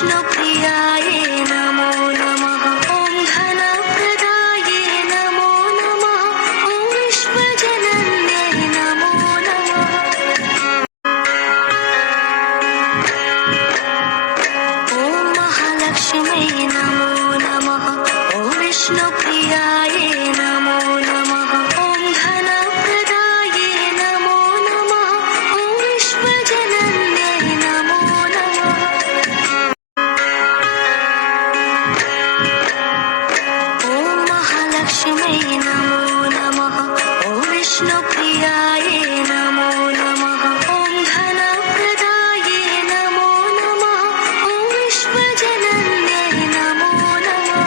विष्णुप्रियाय नमो नमः। ॐ धनप्रदाये नमो नमः। ॐ विश्वजनन्यै नमो नमः। ॐ महालक्ष्म्यै नमो नमः। ॐ विष्णुप्रियाय नमो नमः। ॐ धनप्रदाये नमो नमः। ॐ विश्वजनन्यै नमो नमः। ॐ महालक्ष्म्यै नमो नमः। ॐ विष्णुप्रियाय नमो नमः। ॐ धनप्रदाये नमो नमः। ॐ विश्वजनन्यै नमो नमः।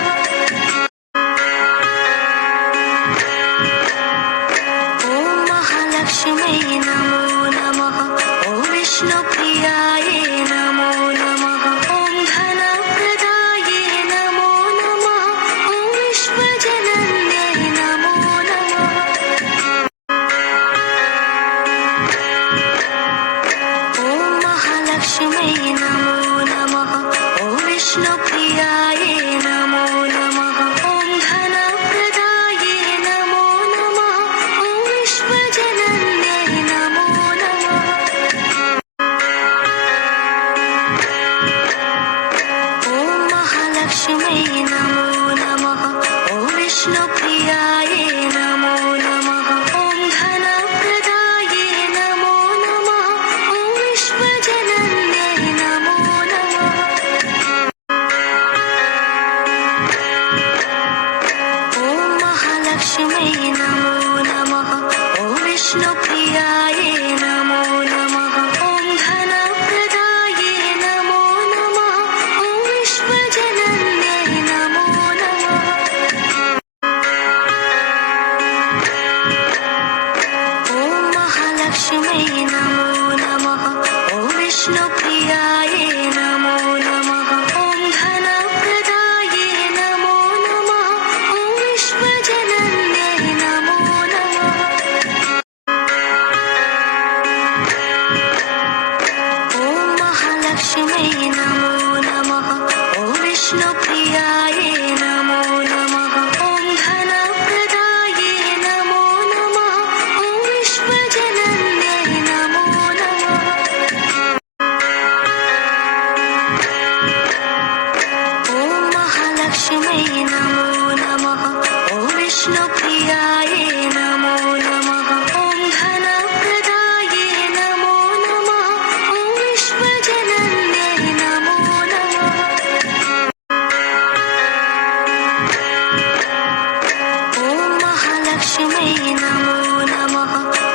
ॐ महालक्ष्म्यै नमो नमः। ॐ विष्णुप्रियाय नमो नमः। ॐ धनप्रदाये नमो नमः। ॐ विश्वजनन्यै नमो नमः। ॐ महालक्ष्म्यै नमो नमः। ॐ विष्णुप्रियाय नमो नमः। ॐ धनप्रदाये नमो नमः। ॐ विश्वजनन्यै नमो नमः। ॐ महालक्ष्म्यै नमो नमः। ॐ विष्णुप्रियाय नमो नमः। ॐ धनप्रदाये नमो नमः। ॐ विश्वजनन्यै नमो नमः। ॐ महालक्ष्म्यै नमो नमः। ॐ विष्णुप्रियाय नमो नमः। ॐ धनप्रदाये नमो नमः। ॐ विश्वजनन्यै नमो नमः। ॐ महालक्ष्म्यै नमो नमः। ॐ विष्णुप्रियाय नमो नमः। ॐ धनप्रदाये नमो नमः। ॐ विश्वजनन्यै नमो नमः। ॐ महालक्ष्म्यै नमो नमः। ॐ विष्णुप्रियाय नमो नमः। ॐ धनप्रदाये नमो नमः। ॐ विश्वजनन्यै नमो नमः। ॐ महालक्ष्म्यै नमो नमः। ॐ विष्णुप्रियाय नमो नमः। ॐ धनप्रदाये नमो नमः। ॐ विश्वजनन्यै नमो नमः। ॐ महालक्ष्म्यै नमो नमः।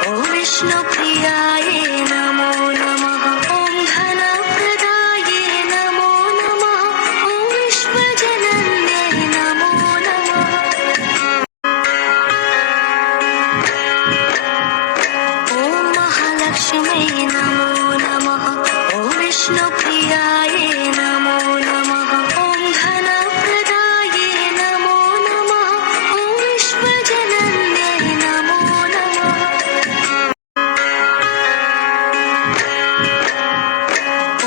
ॐ विष्णुप्रियाय नमो नमः। ॐ धनप्रदाये नमो नमः। ॐ विश्वजनन्यै नमो नमः। ॐ महालक्ष्म्यै नमो नमः। ॐ विष्णुप्रियाय नमो नमः। ॐ धनप्रदाये नमो नमः। ॐ विश्वजनन्यै नमो नमः।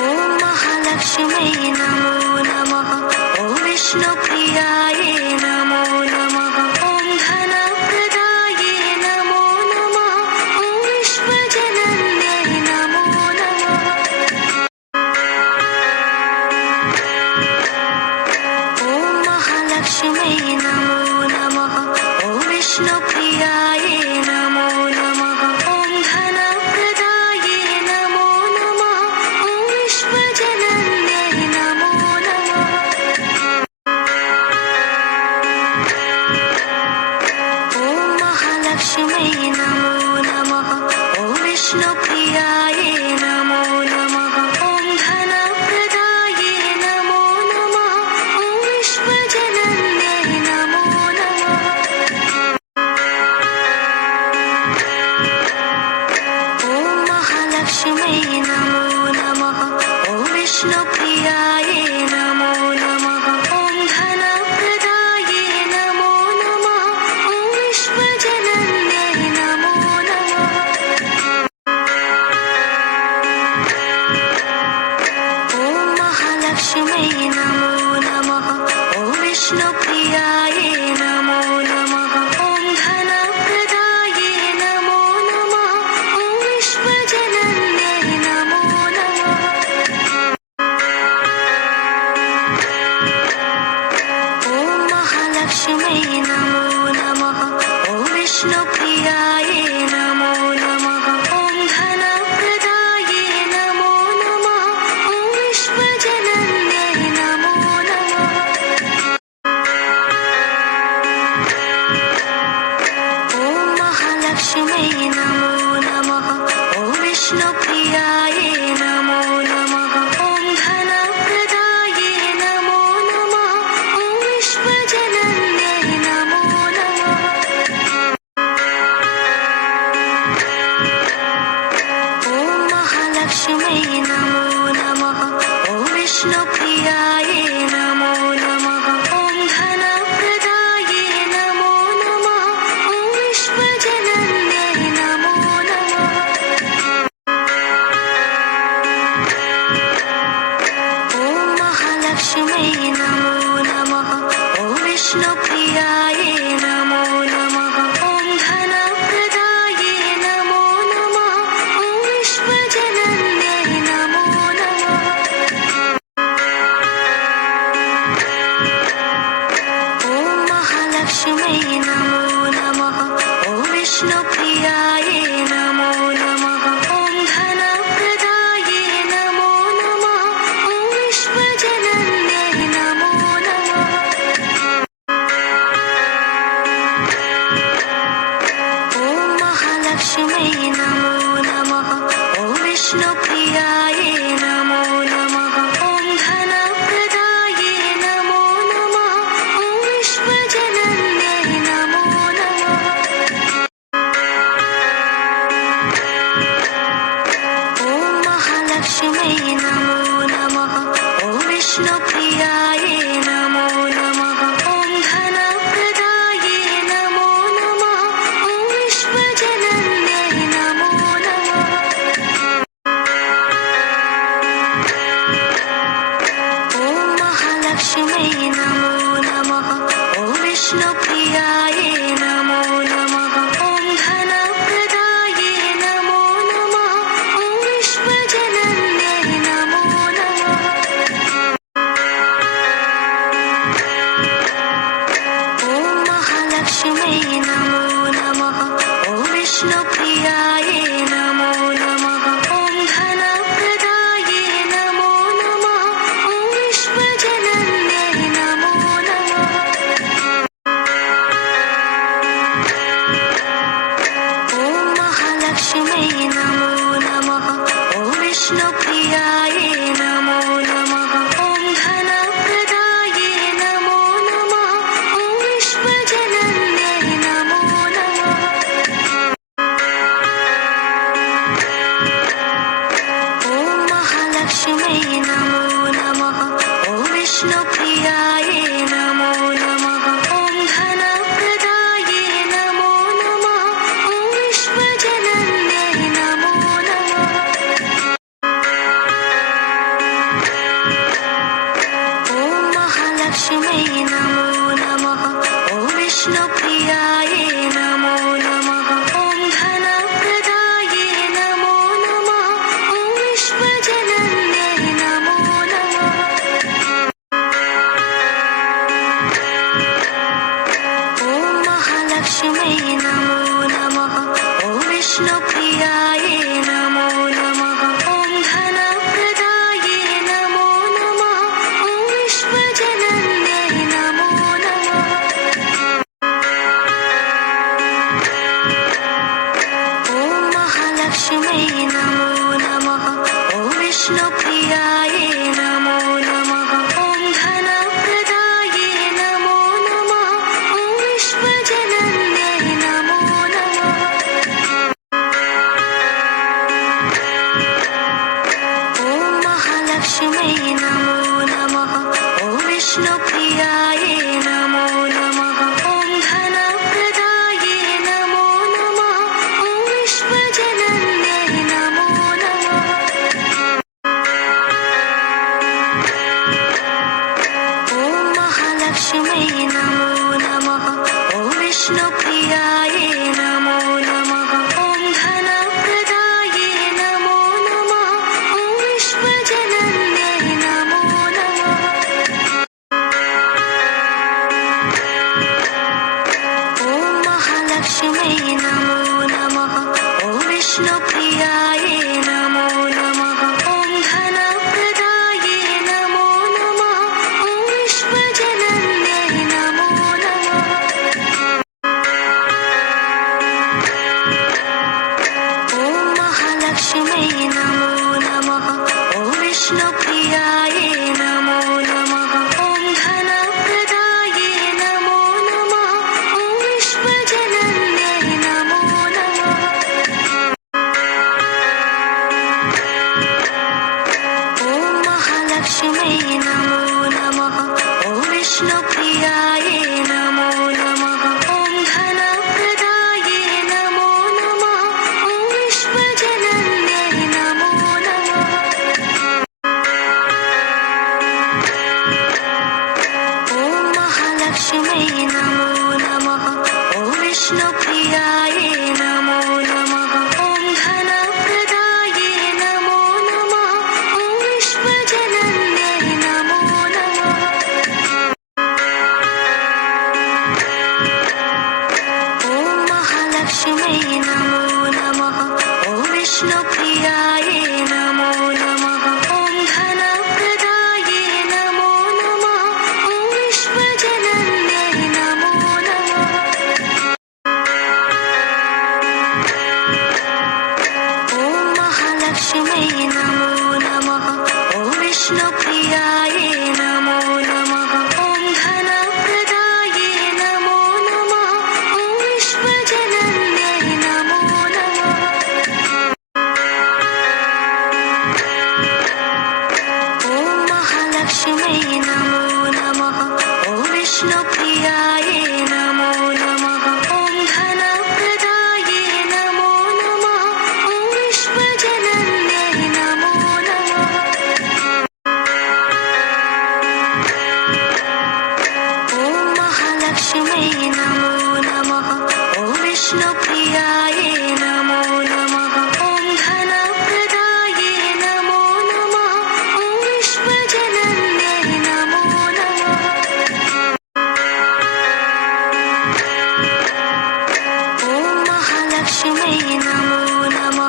ॐ महालक्ष्म्यै नमो नमः। ॐ विष्णुप्रियाय नमो नमः। ॐ धनप्रदाये नमो नमः। ॐ विश्वजनन्यै नमो नमः। ॐ महालक्ष्म्यै नमो नमः। ॐ विष्णुप्रियाय नमो नमः। ॐ धनप्रदाये नमो नमः। ॐ विश्वजनन्यै नमो नमः। ॐ महालक्ष्म्यै नमो नमः। ॐ विष्णुप्रियाय नमो नमः। ॐ धनप्रदाये नमो नमः। ॐ विश्वजनन्यै नमो नमः। ॐ महालक्ष्म्यै नमो नमः। ॐ विष्णुप्रियाय नमो नमः। ॐ धनप्रदाये नमो नमः। ॐ विश्वजनन्यै नमो नमः। महालक्ष्म्यै नमो नमः ॐ विष्णुप्रियायै नमो नमः ॐ धनप्रदायै नमो नमः ॐ विश्वजनन्यै नमो नमः ॐ महालक्ष्म्यै नमो नमः ॐ विष्णुप्रियायै नमो नमः ॐ धनप्रदायै नमो नमः ॐ विश्वजनन्यै नमो नमः ॐ महालक्ष्म्यै नमो नमः ॐ विष्णुप्रियायै नमो नमः ॐ धनप्रदायै नमो नमः ॐ विश्वजनन्यै नमो नमः ॐ महालक्ष्म्यै नमो नमः ॐ विष्णुप्रियायै नमो नमः ॐ धनप्रदायै नमो नमः ॐ विश्वजनन्यै नमो नमः ॐ महालक्ष्म्यै नमो नमः ॐ विष्णुप्रियायै नमो नमः ॐ धनप्रदायै नमो नमः ॐ विश्वजनन्यै नमो नमः ॐ महालक्ष्म्यै नमो नमः ॐ विष्णुप्रियायै नमो नमः ॐ धनप्रदायै नमो नमः ॐ विश्वजनन्यै नमो नमः ॐ महालक्ष्म्यै नमो नमः ॐ विष्णुप्रियायै नमो नमः ॐ धनप्रदायै नमो नमः ॐ विश्वजनन्यै नमो नमः ॐ महालक्ष्म्यै नमो नमः ॐ विष्णुप्रियायै नमो नमः ॐ धनप्रदायै नमो नमः ॐ विश्वजनन्यै नमो नमः ॐ महालक्ष्म्यै नमो नमः ॐ विष्णुप्रियायै नमो नमः ॐ धनप्रदायै नमो नमः ॐ विश्वजनन्यै नमो नमः ॐ महालक्ष्म्यै नमो नमः ॐ विष्णुप्रियायै नमो नमः ॐ धनप्रदायै नमो नमः ॐ विश्वजनन्यै नमो नमः ॐ महालक्ष्म्यै नमो नमः ॐ विष्णुप्रियायै नमो नमः ॐ धनप्रदायै नमो नमः ॐ विश्वजनन्यै नमो नमः ॐ महालक्ष्म्यै नमो नमः ॐ विष्णुप्रियायै नमो नमः ॐ धनप्रदायै नमो नमः ॐ विश्वजनन्यै नमो नमः ॐ महालक्ष्म्यै नमो नमः ॐ विष्णुप्रियायै नमो नमः ॐ धनप्रदायै नमो नमः ॐ विश्वजनन्यै नमो नमः ॐ महालक्ष्म्यै नमो नमः ॐ विष्णुप्रियायै नमो नमः ॐ धनप्रदायै नमो नमः ॐ विश्वजनन्यै नमो नमः ॐ महालक्ष्म्यै नमो नमः ॐ विष्णुप्रियायै नमो नमः ॐ धनप्रदायै नमो नमः ॐ विश्वजनन्यै नमो नमः ॐ महालक्ष्म्यै नमो नमः ॐ विष्णुप्रियायै नमो नमः ॐ धनप्रदायै नमो नमः ॐ विश्वजनन्यै नमो नमः महालक्ष्म्यै नमो नमः ॐ विष्णुप्रियायै नमो नमः ॐ धनप्रदायै नमो नमः ॐ विश्वजनन्यै नमो नमः ॐ महालक्ष्म्यै नमो नमः ॐ विष्णुप्रियायै नमो नमः ॐ धनप्रदायै नमो नमः ॐ विश्वजनन्यै नमो नमः ॐ महालक्ष्म्यै नमो नमः ॐ विष्णुप्रियायै नमो नमः ॐ धनप्रदायै नमो नमः ॐ विश्वजनन्यै नमो नमः ॐ महालक्ष्म्यै नमो नमः ॐ विष्णुप्रियायै नमो नमः ॐ धनप्रदायै नमो नमः ॐ विश्वजनन्यै नमो नमः ॐ महालक्ष्म्यै नमो नमः ॐ विष्णुप्रियायै नमो नमः ॐ धनप्रदायै नमो नमः ॐ विश्वजनन्यै नमो नमः ॐ महालक्ष्म्यै नमो नमः ॐ विष्णुप्रियायै नमो नमः ॐ धनप्रदायै नमो नमः ॐ विश्वजनन्यै नमो नमः ॐ महालक्ष्म्यै नमो नमः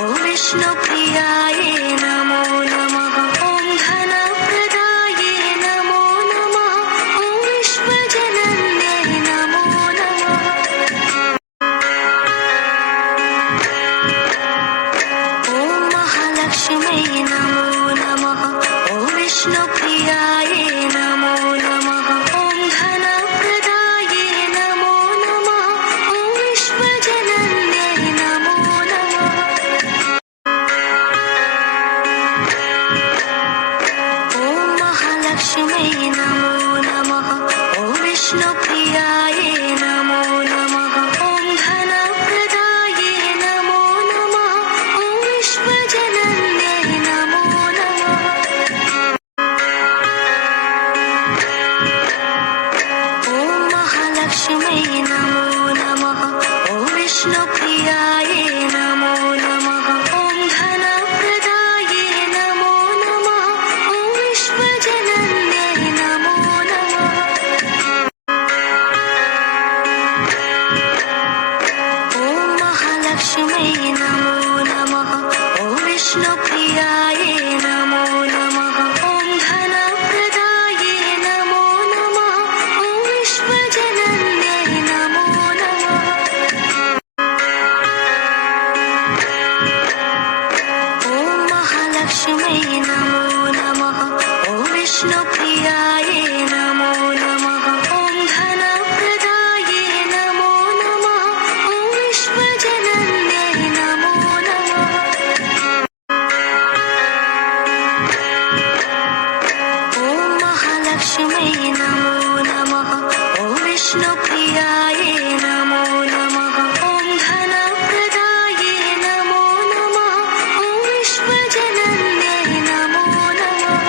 ॐ विष्णुप्रियायै नमो नमः ॐ धनप्रदायै नमो नमः ॐ विश्वजनन्यै नमो नमः ॐ महालक्ष्म्यै नमो नमः ॐ विष्णुप्रियायै नमो नमः ॐ धनप्रदायै नमो नमः ॐ विश्वजनन्यै नमो नमः ॐ महालक्ष्म्यै नमो नमः ॐ विष्णुप्रियायै नमो नमः ॐ धनप्रदायै नमो नमः ॐ विश्वजनन्यै नमो नमः ॐ महालक्ष्म्यै नमो नमः ॐ विष्णुप्रियायै नमो नमः ॐ धनप्रदायै नमो नमः ॐ विश्वजनन्यै नमो नमः ॐ महालक्ष्म्यै नमो नमः ॐ विष्णुप्रियायै नमो नमः ॐ धनप्रदायै नमो नमः ॐ विश्वजनन्यै नमो नमः ॐ महालक्ष्म्यै नमो नमः ॐ विष्णुप्रियायै नमो नमः ॐ धनप्रदायै नमो नमः ॐ विश्वजनन्यै नमो नमः ॐ महालक्ष्म्यै नमो नमः ॐ विष्णुप्रियायै नमो नमः ॐ धनप्रदायै नमो नमः ॐ विश्वजनन्यै नमो नमः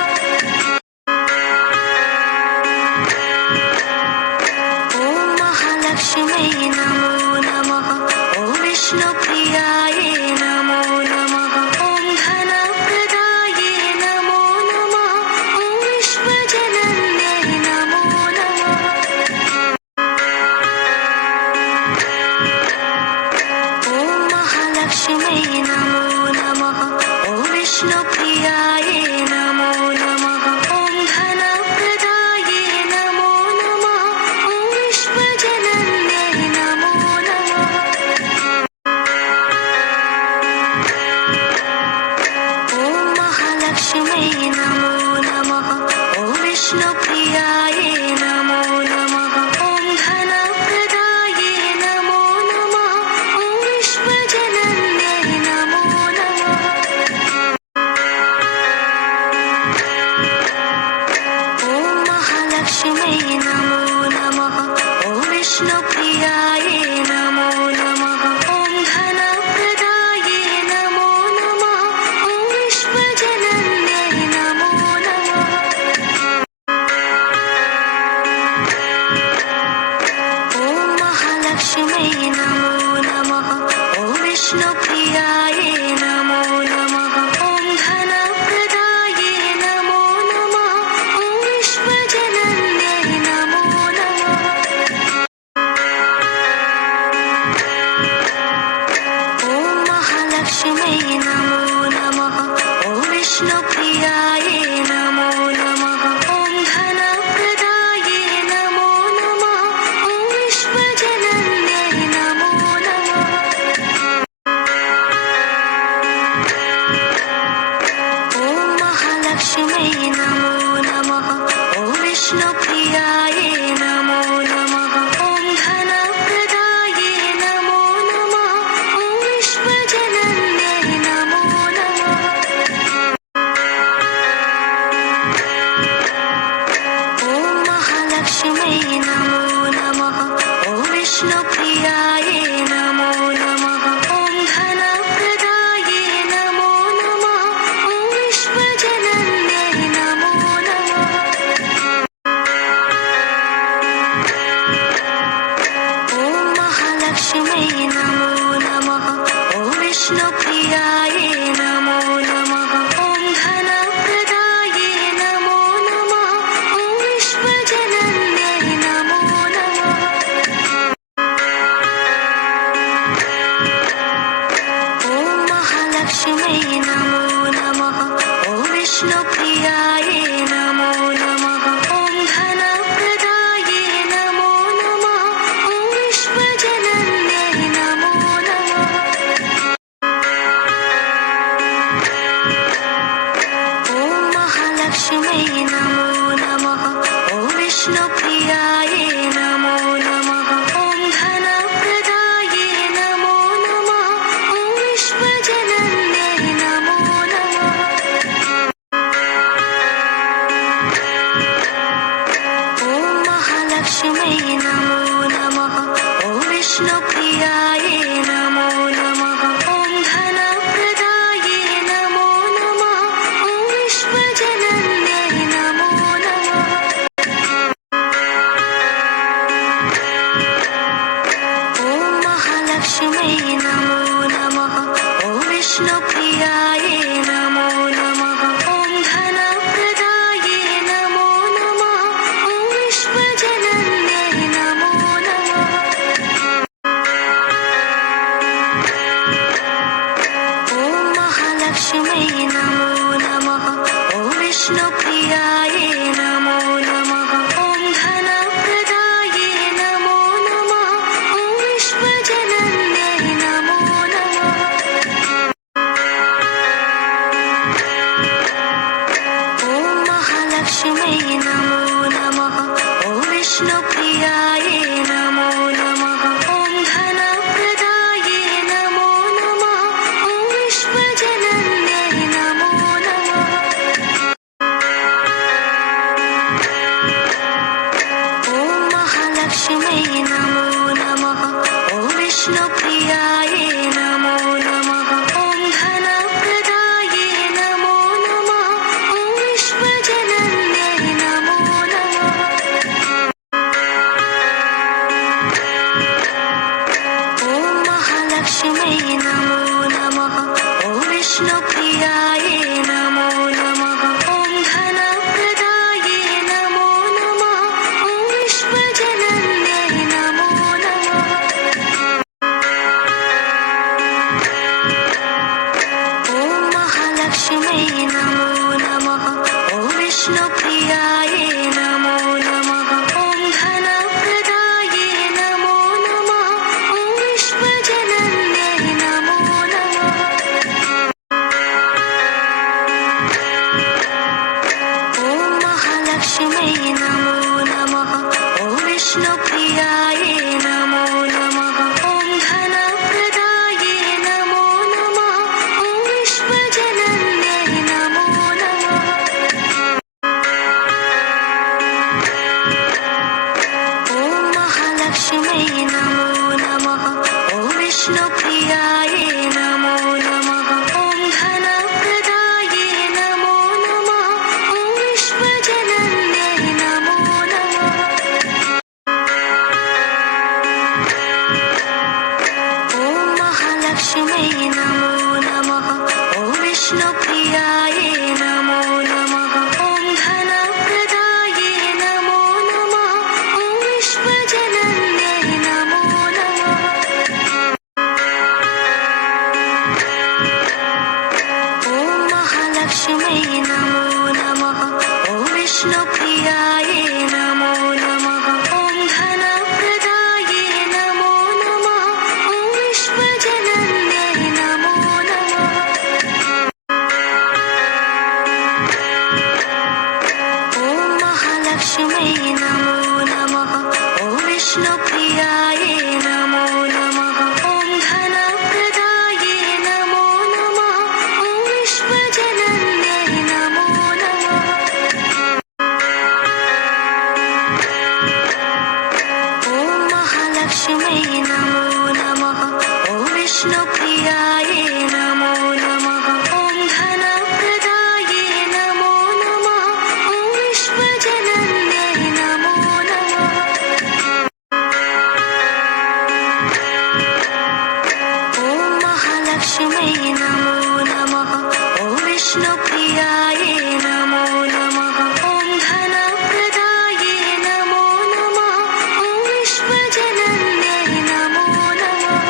विष्णुप्रियाये नमो नमः। ॐ धनप्रदाये नमो नमः। ॐ विश्वजनन्ये नमो नमः। ॐ महालक्ष्म्यै नमो नमः। ॐ विष्णुप्रियाये नमो नमः। ॐ धनप्रदाये नमो नमः। ॐ विश्वजनन्ये नमो नमः। ॐ महालक्ष्म्यै नमो नमः। ॐ विष्णुप्रियाये नमो नमः। ॐ धनप्रदाये नमो नमः। ॐ विश्वजनन्ये नमो नमः। ॐ महालक्ष्म्यै नमो नमः। ॐ विष्णुप्रियाये नमो नमः। ॐ धनप्रदाये नमो नमः। ॐ विश्वजनन्ये नमो नमः। ॐ महालक्ष्म्यै नमो नमः। ॐ विष्णुप्रियाये नमो नमः। ॐ धनप्रदाये नमो नमः। ॐ विश्वजनन्ये नमो नमः। ॐ महालक्ष्म्यै नमो नमः। ॐ विष्णुप्रियाये नमो नमः। ॐ धनप्रदाये नमो नमः। ॐ विश्वजनन्ये नमो नमः। ॐ महालक्ष्म्यै नमो नमः। ॐ विष्णुप्रियाये नमो नमः। ॐ धनप्रदाये नमो नमः। ॐ विश्वजनन्ये नमो नमः। ॐ महालक्ष्म्यै नमो नमः। ॐ विष्णुप्रियाये नमो नमः। ॐ धनप्रदाये नमो नमः। ॐ विश्वजनन्ये नमो नमः।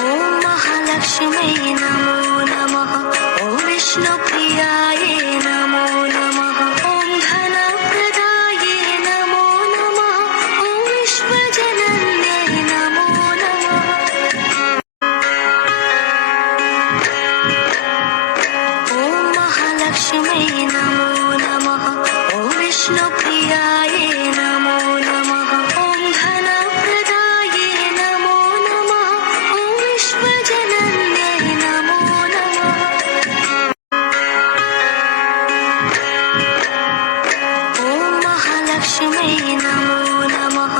ॐ महालक्ष्म्यै नमो नमः। ॐ विष्णुप्रियाये नमो नमः। ॐ धनप्रदाये नमो नमः। ॐ विश्वजनन्ये नमो नमः। ॐ महालक्ष्म्यै नमो नमः। ॐ विष्णुप्रियाये नमो नमः। ॐ धनप्रदाये नमो नमः। ॐ विश्वजनन्ये नमो नमः। ॐ महालक्ष्म्यै नमो नमः।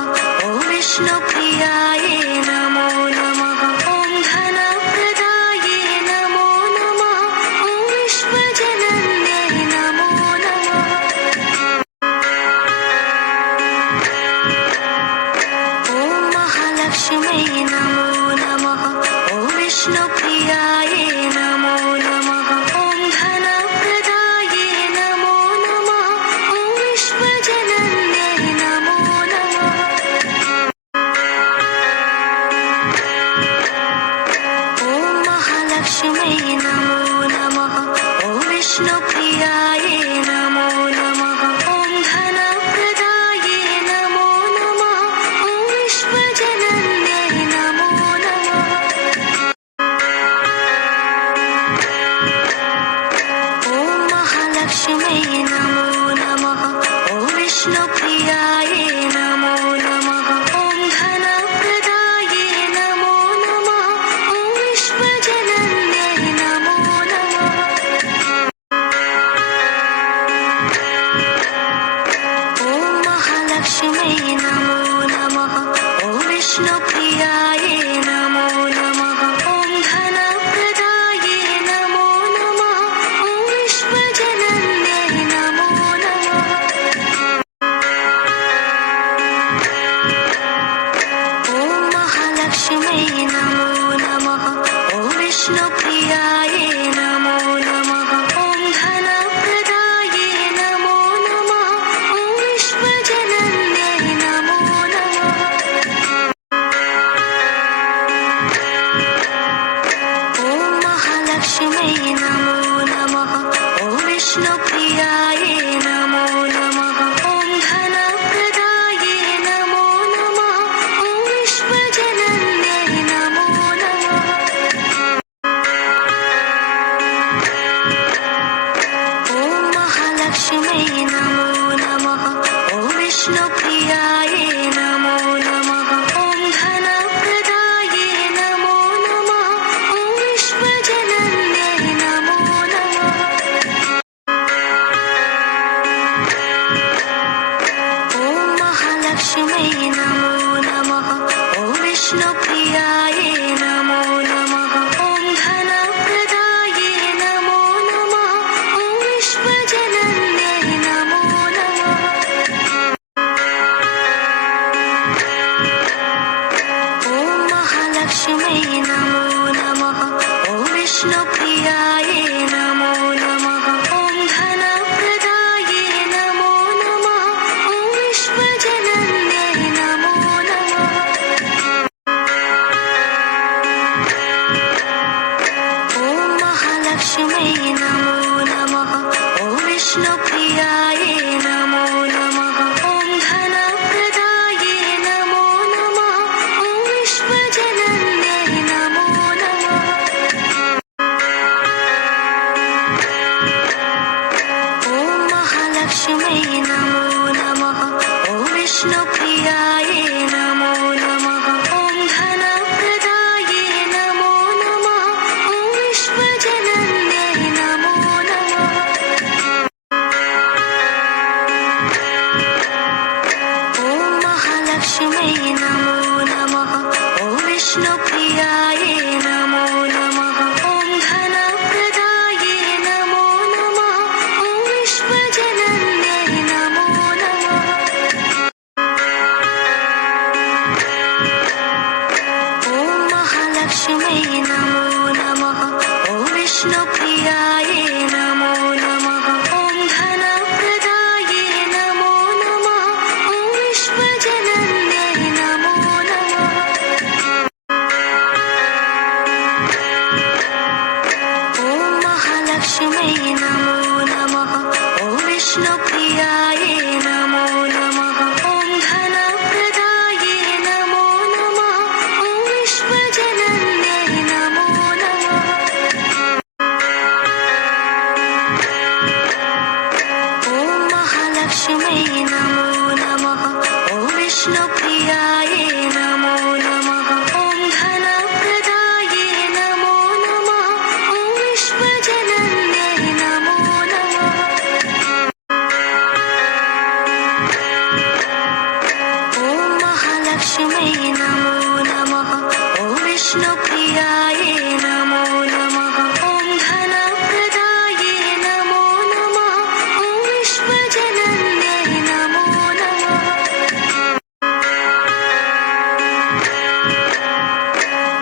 ॐ विष्णुप्रियाये नमो नमः। ॐ धनप्रदाये नमो नमः। ॐ विश्वजनन्ये नमो नमः। ॐ महालक्ष्म्यै नमो नमः। ॐ विष्णुप्रियाये नमो नमः। ॐ धनप्रदाये नमो नमः। ॐ विश्वजनन्ये नमो नमः। ॐ महालक्ष्म्यै नमो नमः। ॐ विष्णुप्रियाये नमो नमः। ॐ धनप्रदाये नमो नमः। ॐ विश्वजनन्ये नमो नमः। ॐ महालक्ष्म्यै नमो नमः। ॐ विष्णुप्रियाये नमो नमः। ॐ धनप्रदाये नमो नमः। ॐ विश्वजनन्ये नमो नमः। ॐ महालक्ष्म्यै नमो नमः ॐ विष्णुप्रियायै नमो नमः ॐ धनप्रदायै नमो नमः ॐ विश्वजनन्यै नमो नमः ॐ महालक्ष्म्यै नमो नमः ॐ विष्णुप्रियायै नमो नमः ॐ धनप्रदायै नमो नमः ॐ विश्वजनन्यै नमो नमः ॐ महालक्ष्म्यै नमो नमः ॐ विष्णुप्रियायै नमो नमः ॐ धनप्रदायै नमो नमः ॐ विश्वजनन्यै नमो नमः ॐ महालक्ष्म्यै नमो नमः ॐ विष्णुप्रियायै नमो नमः ॐ धनप्रदायै नमो नमः ॐ विश्वजनन्यै नमो नमः ॐ महालक्ष्म्यै नमो नमः ॐ विष्णुप्रियायै नमो नमः ॐ धनप्रदायै नमो नमः ॐ विश्वजनन्यै नमो नमः ॐ महालक्ष्म्यै नमो नमः ॐ विष्णुप्रियायै नमो नमः ॐ धनप्रदायै नमो नमः ॐ विश्वजनन्यै नमो नमः ॐ महालक्ष्म्यै नमो नमः ॐ विष्णुप्रियायै नमो नमः ॐ धनप्रदायै नमो नमः ॐ विश्वजनन्यै नमो नमः ॐ महालक्ष्म्यै नमो नमः ॐ विष्णुप्रियायै नमो नमः ॐ धनप्रदायै नमो नमः ॐ विश्वजनन्यै नमो नमः ॐ महालक्ष्म्यै नमो नमः ॐ विष्णुप्रियायै नमो नमः ॐ धनप्रदायै नमो नमः ॐ विश्वजनन्यै नमो नमः ॐ महालक्ष्म्यै नमो नमः ॐ विष्णुप्रियायै नमो नमः ॐ धनप्रदायै नमो नमः ॐ विश्वजनन्यै नमो नमः ॐ महालक्ष्म्यै नमो नमः ॐ विष्णुप्रियायै नमो नमः ॐ धनप्रदायै नमो नमः ॐ विश्वजनन्यै नमो नमः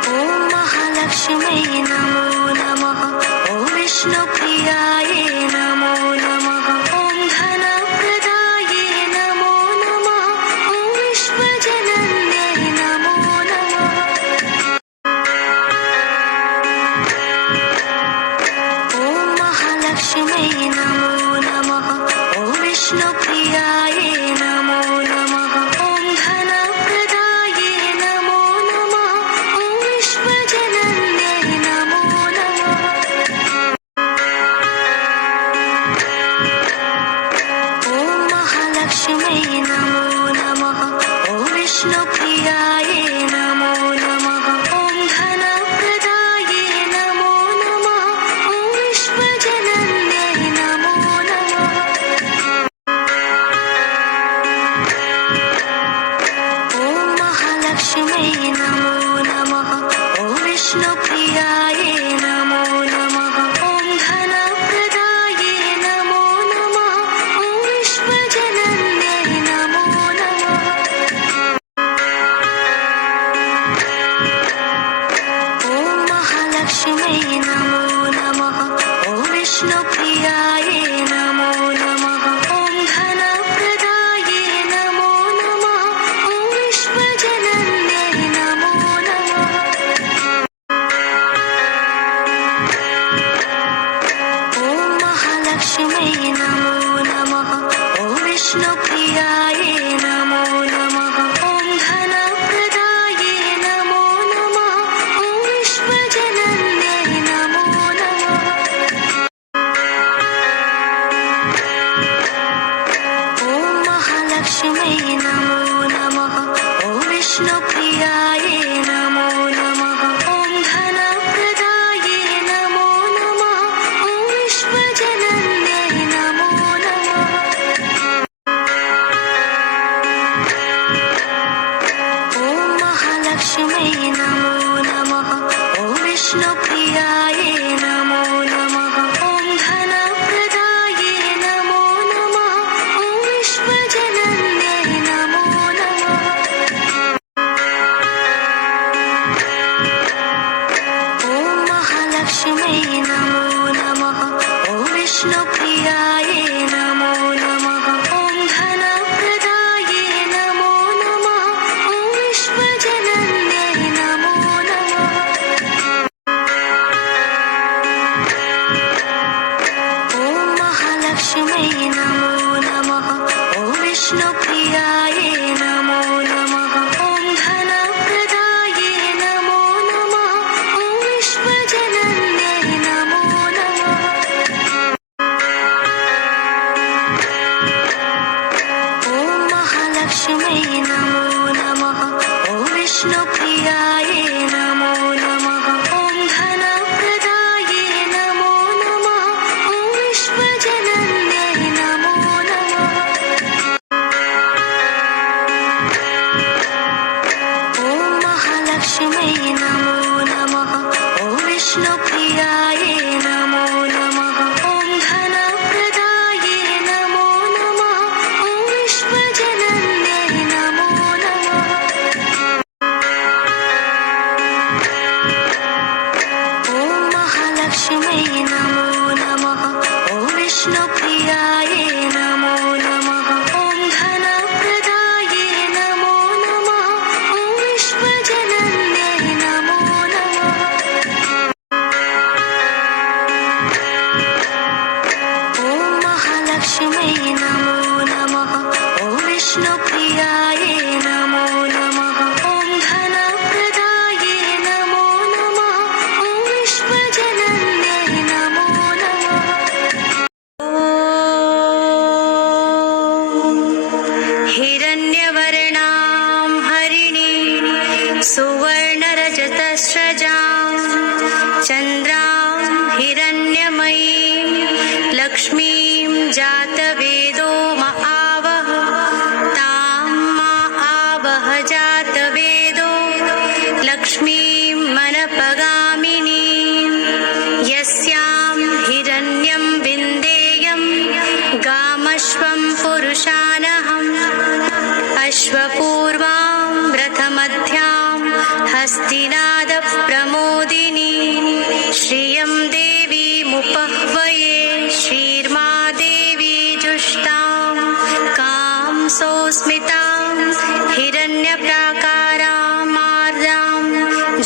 ॐ महालक्ष्म्यै नमो नमः ॐ विष्णुप्रियायै नमो नमः ॐ धनप्रदायै नमो नमः ॐ विश्वजनन्यै नमो नमः ॐ महालक्ष्म्यै नमो नमः ॐ विष्णुप्रियायै नमो नमः ॐ धनप्रदायै नमो नमः ॐ विश्वजनन्यै नमो नमः ॐ महालक्ष्म्यै नमो नमः ॐ विष्णुप्रियायै नमो नमः ॐ धनप्रदायै नमो नमः ॐ विश्वजनन्यै नमो नमः ॐ महालक्ष्म्यै नमो नमः ॐ विष्णुप्रियायै नमो नमः ॐ धनप्रदायै नमो नमः ॐ विश्वजनन्यै नमो नमः ॐ महालक्ष्म्यै नमो नमः ॐ विष्णुप्रियायै नमो नमः ॐ धनप्रदायै नमो नमः ॐ विश्वजनन्यै नमो नमः हिरण्यमयीं लक्ष्मीं जातवेदो म आवह तां मा आवह जातवेदो लक्ष्मीं मनपगामिनीं यस्यां हिरण्यं विन्देयं गामश्वं पुरुषानहम् अश्वपूर्वां रथमध्यां हस्तिनादप्रमोदिनी श्रियं देवीमुपह्वये श्रीर्मा देवी जुष्टां कांसोऽस्मितां हिरण्यप्राकारामार्दां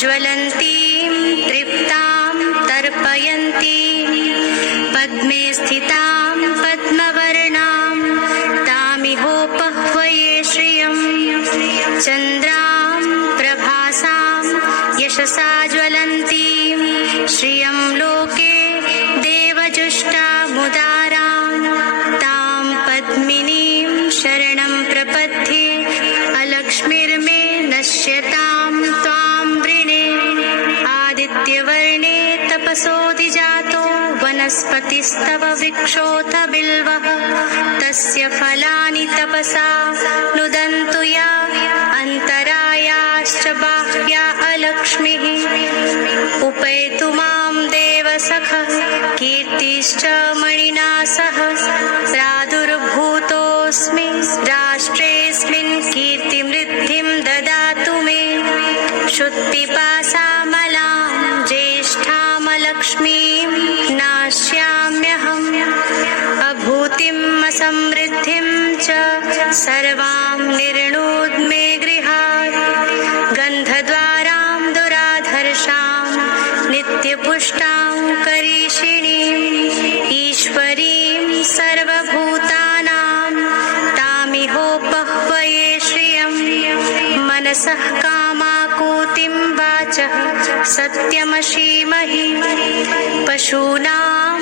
ज्वलन्तीं तृप्तां तर्पयन्तीं पद्मे स्थितां पद्मवर्णां तामिहोपह्वये श्रियं चन्द्रां प्रभासां यशसा ज्वलन्तीं श्रियं लोके देवजुष्टामुदारां तां पद्मिनीं शरणं प्रपद्ये अलक्ष्मीर्मे नश्यतां त्वां वृणे आदित्यवर्णे तपसोऽधिजातो वनस्पतिस्तव वृक्षोऽथ बिल्वः तस्य फलानि तपसा नुदन्तु या अन्तरायाश्च बाह्या अलक्ष्मीः उपैतु मां देवसखः कीर्तिश्च मणिना सह प्रादुर्भूतोऽस्मि राष्ट्रेऽस्मिन् कीर्तिमृद्धिं ददातु मे क्षुत्पिपासामलां ज्येष्ठामलक्ष्मीं नाश्याम्यहम् अभूतिम् असमृद्धिं च सर्वां निर्णोद्मे गृहात् गन्धद्वारां दुराधर्षां नित्यपुष्टां करीषिणीम् ईश्वरीं सर्वभूतानां तामिहोपह्वये श्रियं मनसः कामाकूतिं वाचः सत्यमशीमहि पशूनां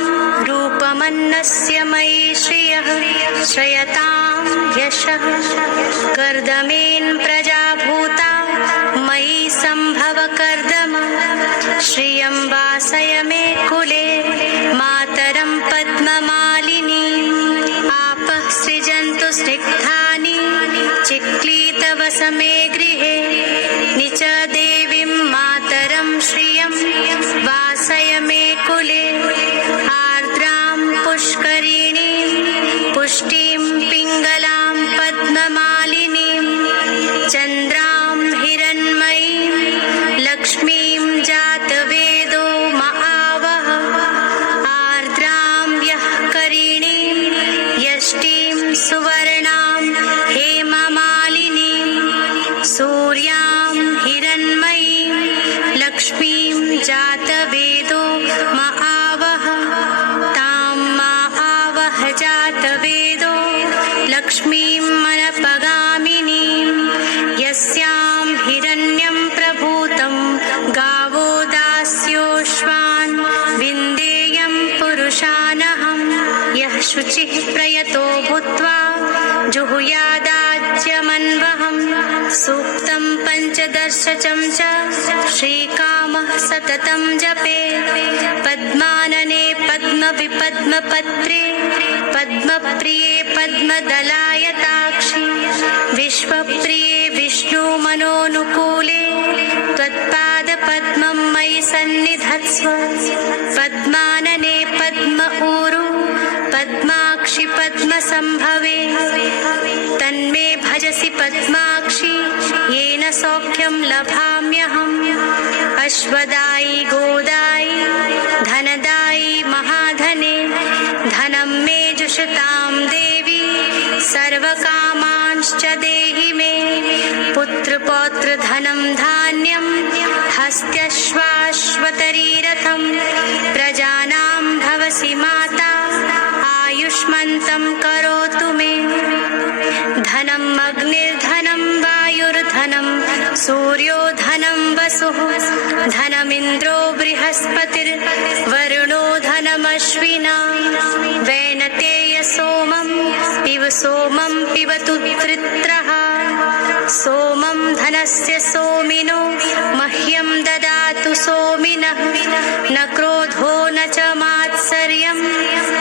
रूपमन्नस्य मयि श्रियः श्रयतां यशः कर्दमेन प्रजाभूता मयि सम्भव कर्दम श्रियं वासय मे कुले मातरं पद्ममालिनीम् आपः सृजन्तु स्निग्धानि चिक्लीतवस मे गृहे निच देवीं मातरं श्रियं वासय मे कुले आर्द्रां पुष्करिणीं पुष्टिं पिङ्गलां पद्ममालिनीं चन्द्रां हिरण्मयीं लक्ष्मीं जातवेदो म आवह आर्द्रां यः करिणीं यष्टिं सुवर्णां हेममालिनीं सूर्यां हिरण्मयीं लक्ष्मीं जातवेदो म आवह तां मा आवह जातवेदो लक्ष्मीं मनपगामिनीं यस्यां हिरण्यं प्रभूतं गावो दास्योश्वान् विन्देयं पुरुषानहम् यः शुचिः प्रयतो भूत्वा जुहुयादाज्यमन्वहम् सूक्तं पञ्चदश चमच श्रीकामः सततं जपे पद्मानने पद्मविपद्मपत्रे पद्मप्रिये पद्मदलायताक्षि विश्वप्रिये विष्णुमनोनुकूले त्वत्पादपद्मं मयि सन्निधत्स्व पद्मानने पद्म ऊरु पद्माक्षि पद्मसम्भवे तन्मे भजसि पद्माक्षि येन सौख्यं लभाम्यहम् अश्वदायि गोदायि धनदायि महाधने धनं मे जुषतां देवी सर्वकामांश्च देहि मे पुत्रपौत्रधनं धान्यं हस्त्यश्वाश्वतरीरथं प्रजानां भवसि माता आयुष्मन्तं करोतु मे धनम् अग्निर्धनं वायुर्धनं सूर्यो धनं वसुः धनमिन्द्रो बृहस्पतिर्वरुणो धनमश्विना वैनतेय सोमं पिबतु वृत्रः सोमं धनस्य सोमिनो मह्यं ददातु सोमिनः न क्रोधो न च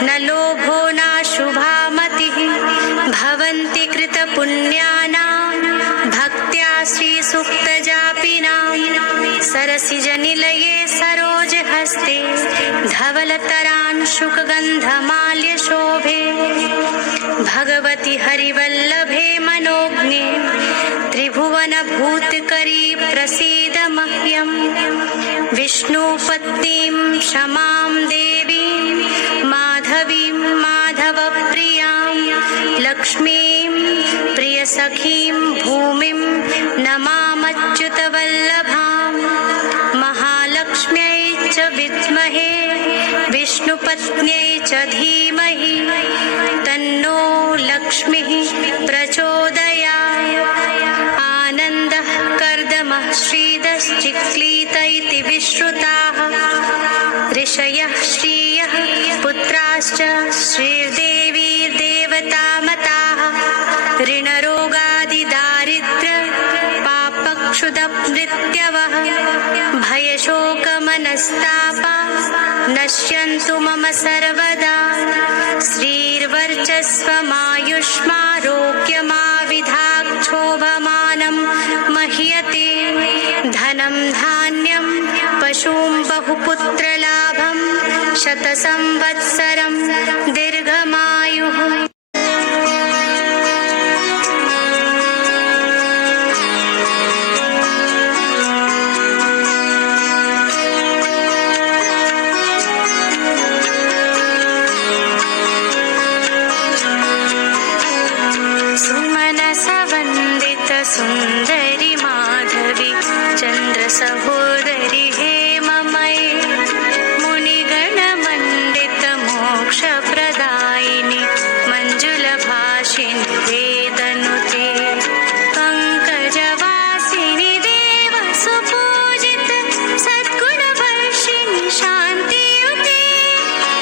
न लोभो नाशुभा मतिः भवन्ति कृतपुण्यानां भक्त्या श्रीसुक्तजापिनां सरसिजनिलये सरोजहस्ते धवलतरांशुकगन्धमाल्यशोभे भगवति हरिवल्लभे मनोज्ञे त्रिभुवनभूतकरी प्रसीद मह्यम् विष्णुपत्नीं क्षमां देवीं माधवीं माधवप्रियां लक्ष्मीं प्रियसखीं भूमिं नमामच्युतवल्लभां महालक्ष्म्यै च विद्महे विष्णुपत्न्यै च धीमहि तन्नो लक्ष्मीः प्रचोदयात् आनन्दः कर्दमः श्रीदश्चिक्लीत इति विश्रुताः ऋषयः श्रियः पुत्राश्च श्रीर्देवीर्देवतामताः ऋणरोगादिदारिद्र्य पापक्षुदमृत्यवः भयशोकमनस्तापा नश्यन्तु मम सर्वदा श्रीर्वर्चस्वमायुष्मारोग्यमाविधाक्षोभमानं मह्यते धनं धान्यं पशूं बहुपुत्रलाभं शतसंवत्सरं दीर्घमायुः सुन्दरी माधवी चन्द्रसहोदरी हेममयी मुनिगणमण्डित मोक्षप्रदायिनी मञ्जुलभाषिणि वेदनुते पङ्कजवासिनि देवसुपूजित सद्गुणवर्षिणि शान्तियुते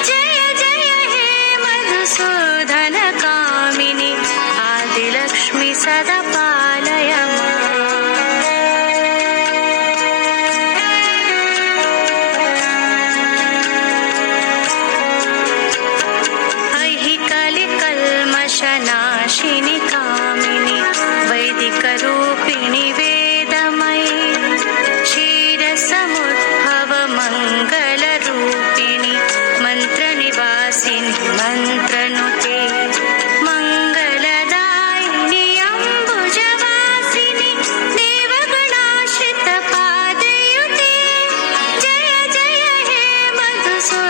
जय जय हे मधुसूदनकामिनि आदिलक्ष्मि सदा पालय नाशिनि कामिनि वैदिकरूपिणि वेदमयि क्षीरसमुद्भव मङ्गलरूपिणि मन्त्रनिवासिनि मन्त्रनुते मङ्गलदायिनि अम्बुजवासिनि देवगणाश्रितपादयुते जय जय हे मधुसूदनकामिनि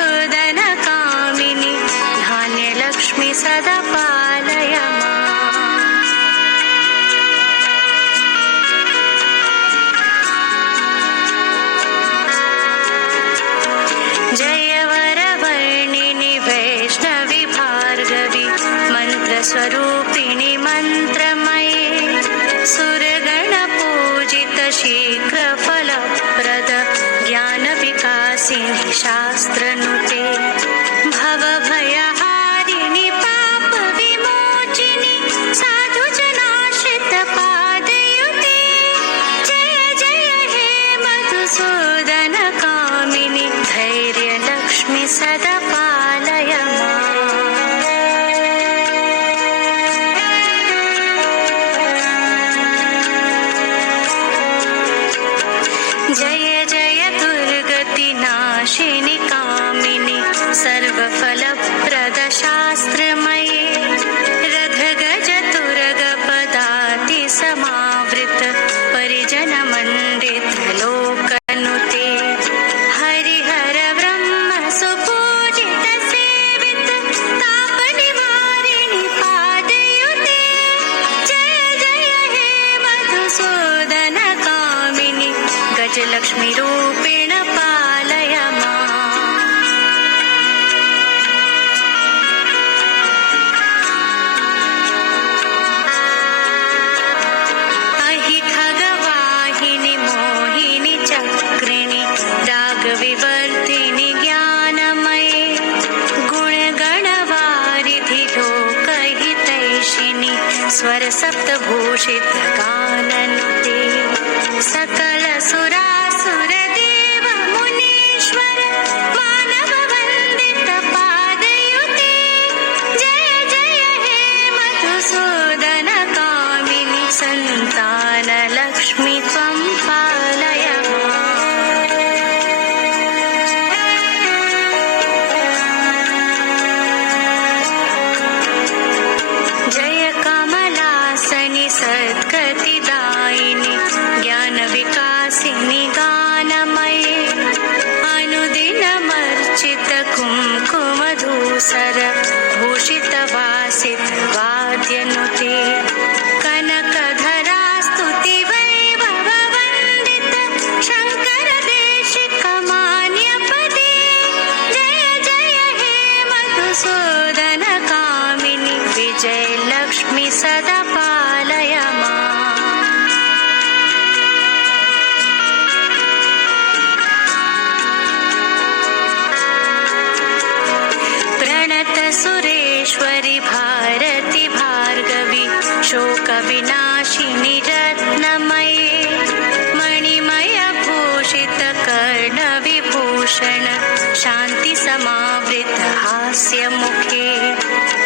धान्यलक्ष्मि सदा स्वरूपिणि मन्त्रमये सुरगणपूजित शीघ्रफलप्रद ज्ञानविकासिनि शास्त्रनुते भवभयहारिणि पापविमोचिनि साधुजनाश्रितपादयुते जय जय हे मधुसूदनकामिनि धैर्यलक्ष्मि सदा पालय जय जय दुर्गतिनाशिनि कामिनि सर्वफलप्रद शास्त्रमये रथगजतुरगपदाति समावृत परिजनमण्डित लोकनुते हरिहर ब्रह्म सुपूजित सेवित तापनिवारिणि पादयुते जय जय हे मधुसूदनकामिनि गजलक्ष्मी रूपेण पालय अहि खगवाहिनि मोहिनि चक्रिणि रागविवर्धिनि ज्ञानमये गुणगणवारिधि लोकहितैषिणि स्वरसप्तभूषित गाननुते सकल सुरासुर देव मुनीश्वर मानव वन्दित पादयुते धूसर भूषितवासितवाद्यनुते कनकधरा स्तुति वैभववन्दित शङ्कर देशिकमान्यपदे जय जय हे मधुसूदन कामिनि विजयलक्ष्मि सदा पालय माम्। प्रणत सुरेश्वरि भारति भार्गवि शोकविनाशिनि रत्नमये मणिमय भूषित कर्णविभूषण शान्ति समावृत हास्यमुखे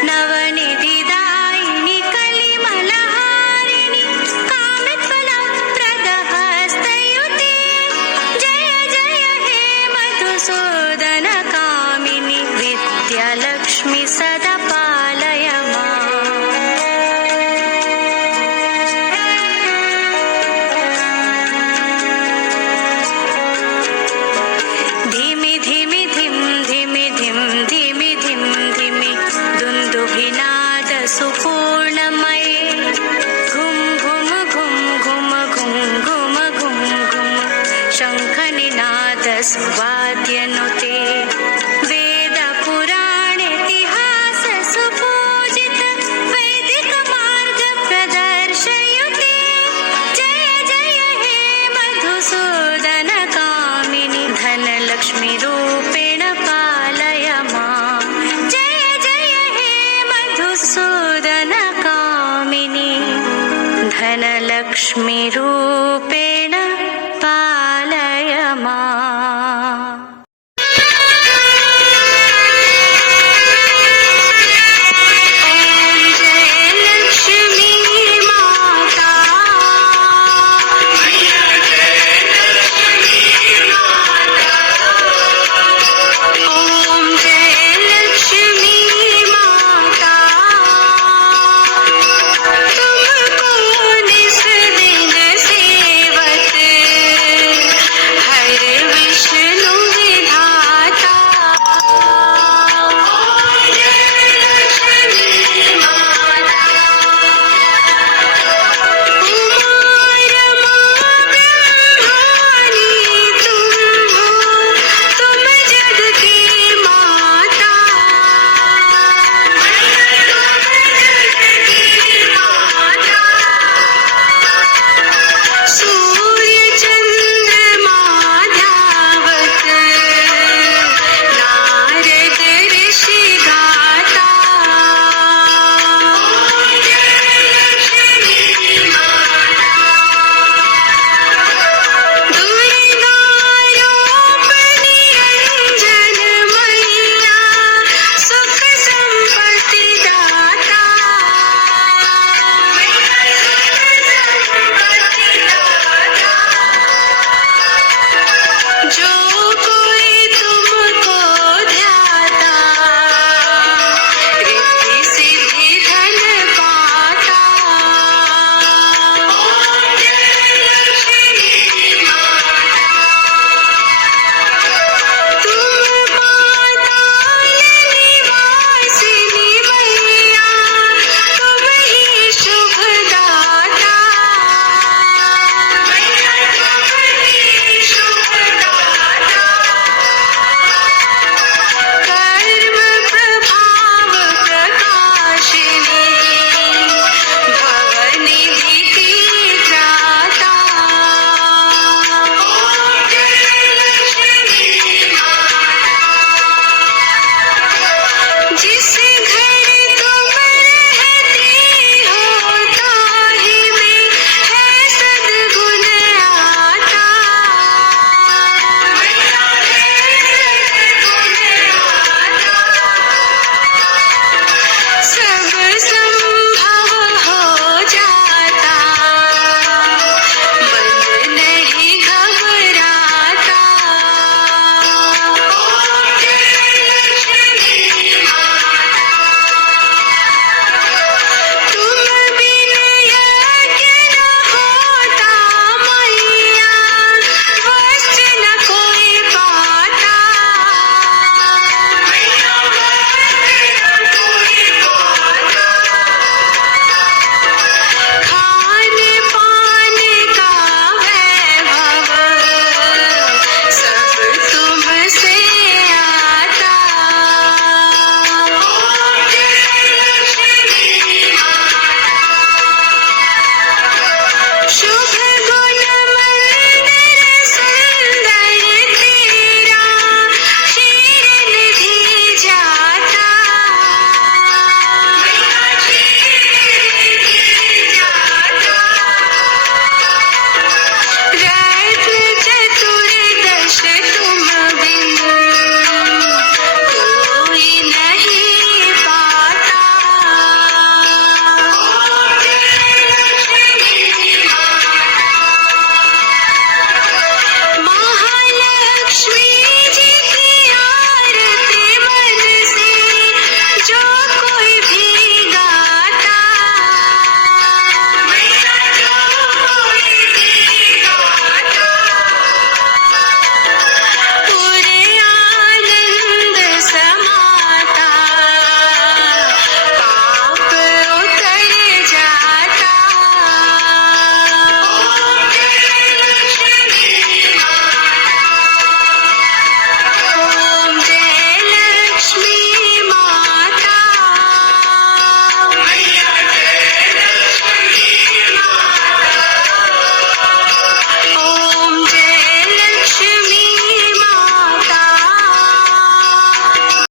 नवनिधिदायिनि कलिमलहारिणि कामितफलप्रदहस्तयुते जय जय हे मधुसूदन कामिनि विद्यालक्ष्मि सदा पालय माम्। धिमि धिमि धिम धिमि धिम धिमि धिम धिमि दुन्दुभिनाद सुपूर्णमये घुम घुम घुम घुम घुम घुम घुम घुम शङ्खनिनाद सुवाद्यनुते वेद पुराणेतिहास सुपूजित वैदिक मार्ग प्रदर्शयुते जय जय हे मधुसूदन कामिनि धनलक्ष्मि रूपेण पालय माम्। जय जय हे मधुसूदन कामिनि धनलक्ष्मि रूपेण